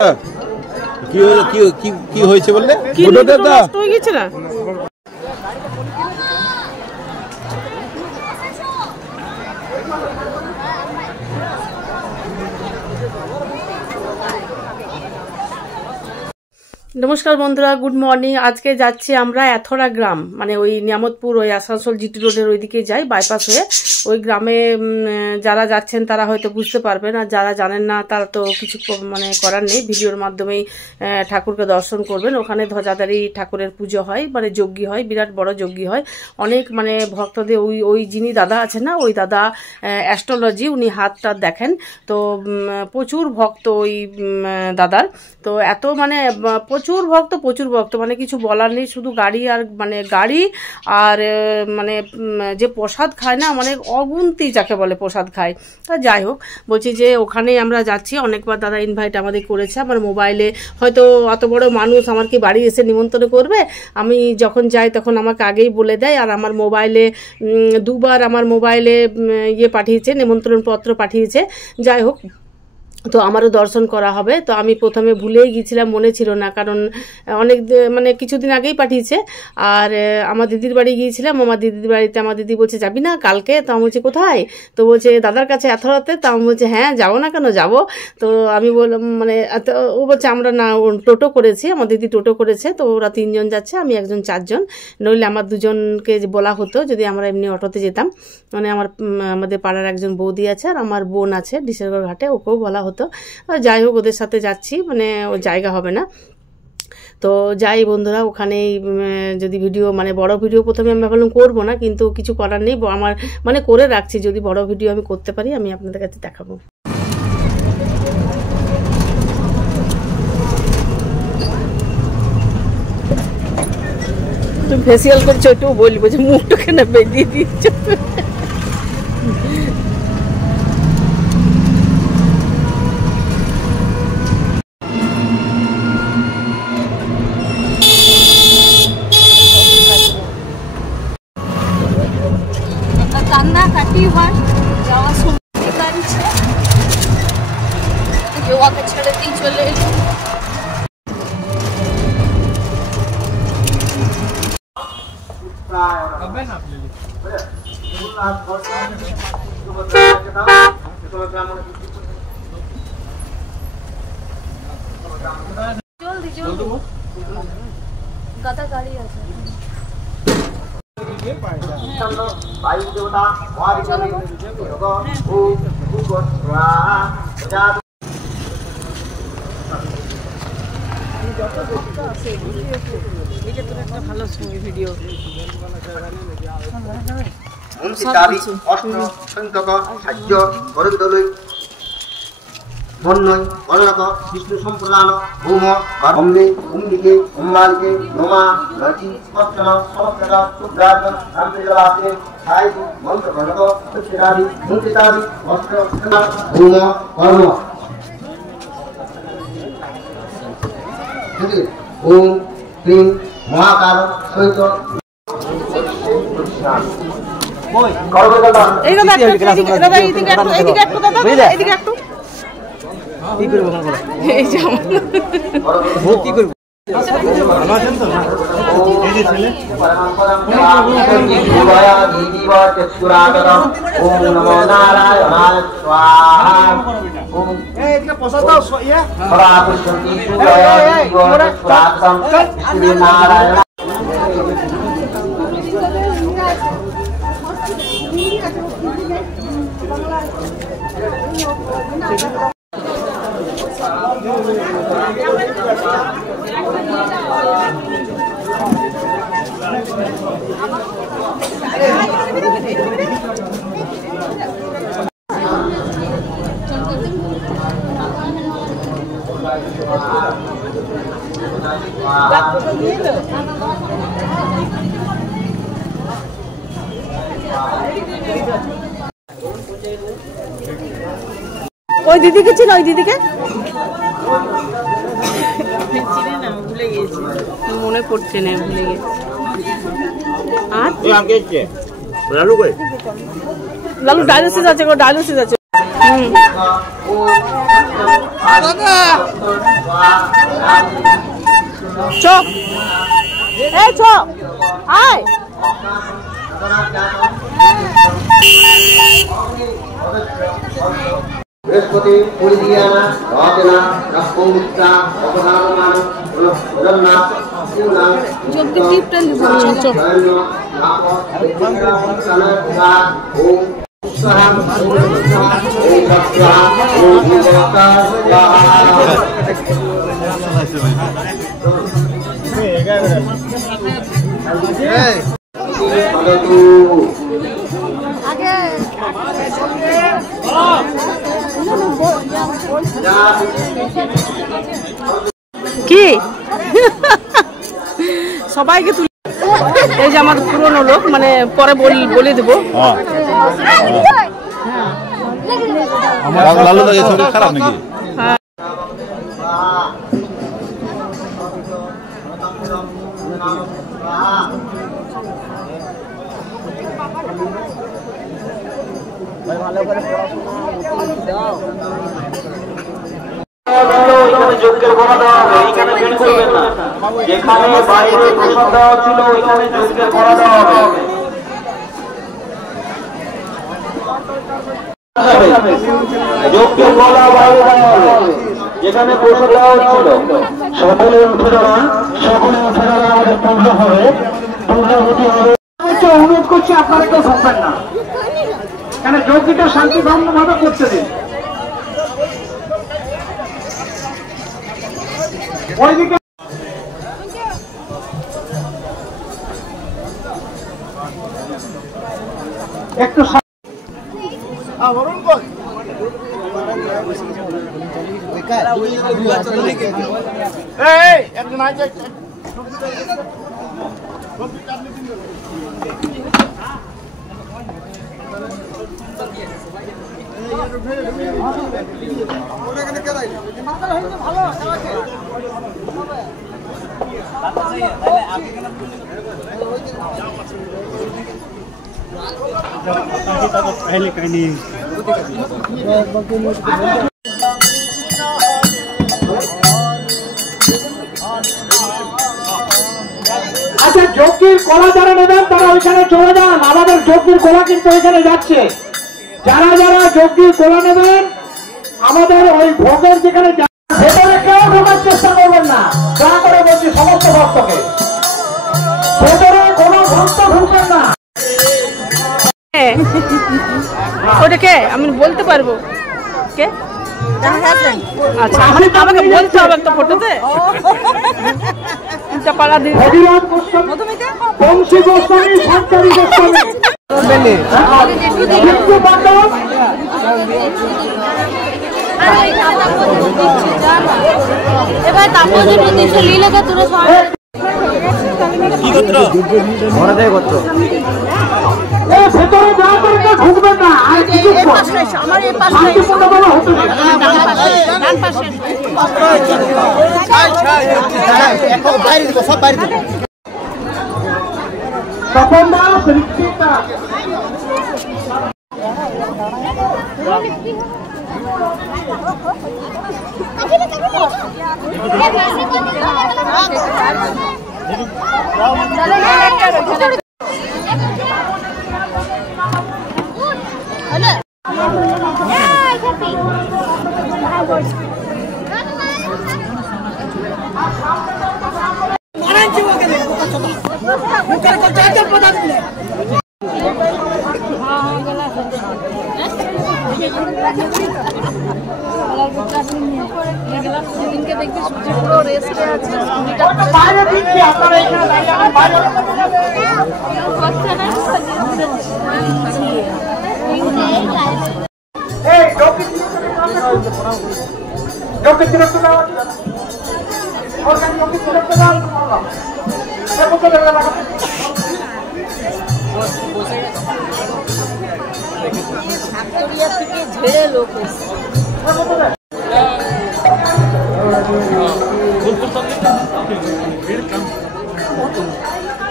কি হয়েছে বললে? নষ্ট হয়ে গেছে না? নমস্কার বন্ধুরা, গুড মর্নিং। আজকে যাচ্ছি আমরা এথরা গ্রাম, মানে ওই নিয়ামতপুর, ওই আসানসোল জিটি রোডের ওইদিকে যাই বাইপাস হয়ে। ওই গ্রামে যারা যাচ্ছেন তারা হয়তো বুঝতে পারবেন, আর যারা জানেন না তারা তো কিছু মানে করার নেই, ভিডিওর মাধ্যমেই ঠাকুরকে দর্শন করবেন। ওখানে ধ্বজাধারী ঠাকুরের পুজো হয়, মানে যজ্ঞ হয়, বিরাট বড় যজ্ঞ হয়। অনেক মানে ভক্তদের ওই যিনি দাদা আছেন না, ওই দাদা অ্যাস্ট্রোলজি, উনি হাত টাত দেখেন। তো প্রচুর ভক্ত ওই দাদার। তো এত মানে প্রচুর ভক্ত মানে কিছু বলার নেই। শুধু গাড়ি আর মানে গাড়ি আর মানে যে প্রসাদ খায় না, মানে অগুন্তি যাকে বলে প্রসাদ খায়। তা যাই হোক, বলছি যে ওখানেই আমরা যাচ্ছি। অনেকবার দাদা ইনভাইট আমাদের করেছে। আমার মোবাইলে হয়তো অত বড় মানুষ আমার কি বাড়ি এসে নিমন্ত্রণ করবে? আমি যখন যাই তখন আমাকে আগেই বলে দেয়। আর আমার মোবাইলে দুবার আমার মোবাইলে পাঠিয়েছে, নিমন্ত্রণ পত্র পাঠিয়েছে। যাই হোক, তো আমারও দর্শন করা হবে। তো আমি প্রথমে ভুলেই গিয়েছিলাম, মনে ছিল না, কারণ অনেক মানে কিছুদিন আগেই পাঠিয়েছে। আর আমার দিদির বাড়ি গিয়েছিলাম। আমার দিদির বাড়িতে আমার দিদি বলছে যাবি না কালকে? তো আমি বলছি কোথায়? তো বলছে দাদার কাছে এথরাতে। তো আমি বলছি হ্যাঁ যাবো না কেন, যাবো। তো আমি বললাম মানে ও বলছে আমরা না টোটো করেছি, আমার দিদি টোটো করেছে। তো ওরা 3 জন যাচ্ছে, আমি একজন 4 জন। নইলে আমার 2 জনকে বলা হতো যদি আমরা এমনি অটোতে যেতাম। মানে আমাদের পাড়ার একজন বৌদি আছে, আর আমার বোন আছে ডিসেরগড় ঘাটে, ওকেও বলা হতো। যাই হোক, ওদের সাথে যাচ্ছি, মানে ও জায়গা হবে না। তো যাই বন্ধুরা, ওখানেই যদি ভিডিও মানে বড় ভিডিও প্রথমে আমি ভাবলাম করবো না, কিন্তু কিছু করার নেই, আমার মানে করে রাখছি। যদি বড় ভিডিও আমি করতে পারি আমি আপনাদের কাছে দেখাবো। তুমি ফেসিয়াল করছো, একটু বলবো যে মুখটা কেন বেঁধিয়ে দিচ্ছ। গাদা গাড়ি আছে। ভালো ভিডিও বিষ্ণু সম্প্রদান ভূম অম্বে অম্বিকে অম্বালিকে নোমা নচি স্পষ্টন সমস্ত শুদ্ধার্থ রামপ্রিয়লাভে সাইতি মন্ত্র ভরত সুচিরাদি মুঞ্চিতাদি অস্ত্র ভূম কর্ম। ওম ক্লীং মহাকাল সহিত কি করবো কি করবো ওই দিদিকে ছিল, ওই দিদিকে মনে পড়ছে না, ভুলে গেছি। আর লালু ডায়ালিসিস আছে, ডায়ালিসিস আছে। চ এই চ আয় বৃহস্পতি পরিদিয়ানা রতেনা রাষ্ট্রমিত্রা অবধারমান জগন্নাথ শিবনাথ যোগ্য টিপটা লিখো কি সবাইকে তুলে এই যে আমার পুরনো লোক মানে পরে বলে দেবো লালু দা ছবি খারাপ নাকি যজ্ঞের করা দেওয়া হবে এখানে ভিড় করবেন না যেখানে বাইরে প্রসাদ দেওয়া ছিল ওইখানে যজ্ঞের করা দেওয়া হবে যজ্ঞের গলা বাইরে দেওয়া হবে যেখানে প্রসাদ দেওয়া হচ্ছিল সকলে উঠে দাঁড়ান সকলে উঠে দাঁড়ান আমাদের পূজা হবে পূজাবতী হবে অনুরোধ করছি আপনারা কেউ থাকবেন না কেন যজ্ঞটা শান্তিপূর্ণ ভাবে করতে দিন ওইদিকে একটু একজন আছে पहले कहीं नहीं আচ্ছা যজ্ঞের কলা যারা নেবেন তারা ওইখানে চলে যান আমাদের যজ্ঞের কলা কিন্তু ওইখানে যাচ্ছে যারা যারা যজ্ঞের কলা নেবেন আমাদের ওই ভোগের যেখানে ভেতরে কেউ ঢোকার চেষ্টা করবেন না দয়া করে বলছি সমস্ত ভক্তকে ভেতরে কোনো ভক্ত ঢুকবেন না ওটাকে আমি বলতে পারবো কে আচ্ছা আমাকে বলতে হবে একটা ফটোতে পাড়া দিয়ে ভগীরথ গোস্বামী বংশী গোস্বামী সরকারি গোস্বামী এবার তারপর যে প্রতিষ্ঠা লীলাকে তোরা কি গোত্র মহাদেব গোত্র ভেতরে যা করে কেউ ঢুকবেন না আর কিছু আমার এই পাশে শান্তিপূর্ণভাবে হতে তপন দাস ঋত্বিকা সেদিনকে দেখবি সূর্য পুরো রেস্টে আছে বাইরে দিচ্ছি আপনারা এখানে দাঁড়িয়ে আমার বাইরে এই যোগ্য চিরক্ত দেওয়া সরকারি যোগ্য চিরক্ত দেওয়া থেকে ঝেড়ে লোক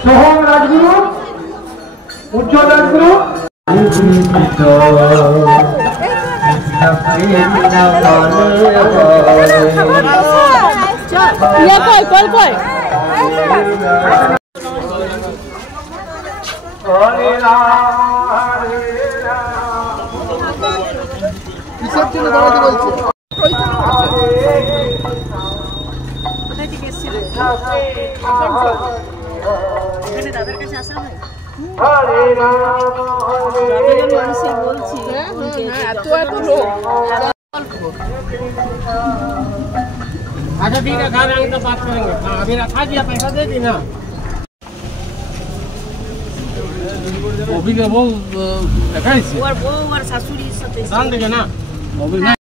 সোহম রাজগুরু উজ্জ্বল রাজগুরু কই কই কিসের জন্য দাঁড়াতে বলছে? अच्छा ठीक है, घर आएंगे तो बात करेंगे। अभी रखा दिया, पैसा दे दी ना। অভিকে বউ দেখাইছে ওর বউ আর শাশুড়ির সাথে ध्यान देंगे ना।